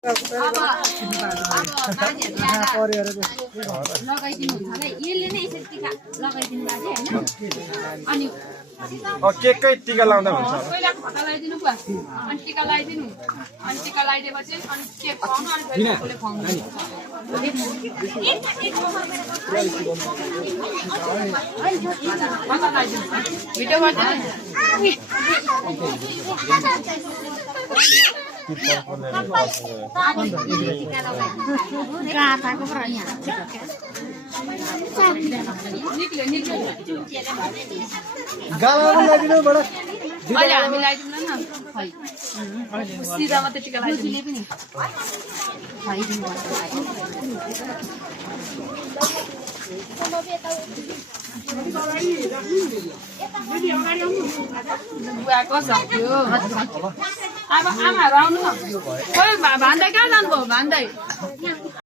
लगाइदिनु हुन्छ होला यसले नै यसरी टिका लगाइदिनु बाजे हैन अनि केकै टिका लाउँदा हुन्छ पहिला खटा लगाइदिनु भयो अनि टिका लगाइदिनु अनि टिका लगाइदिएपछि अनि केक खुवाउनु अनि फेरि फुले खुवाउनु भिडियो गर्दैन अहिले हामी लगाइदिउँला न खै सिधा मात्रै टिका लगाइदिनु पनि खुवाइदिनु बुवाको सक्यो अब आमाहरू आउनु खोइ भान्दै कहाँ जानुभयो भान्दै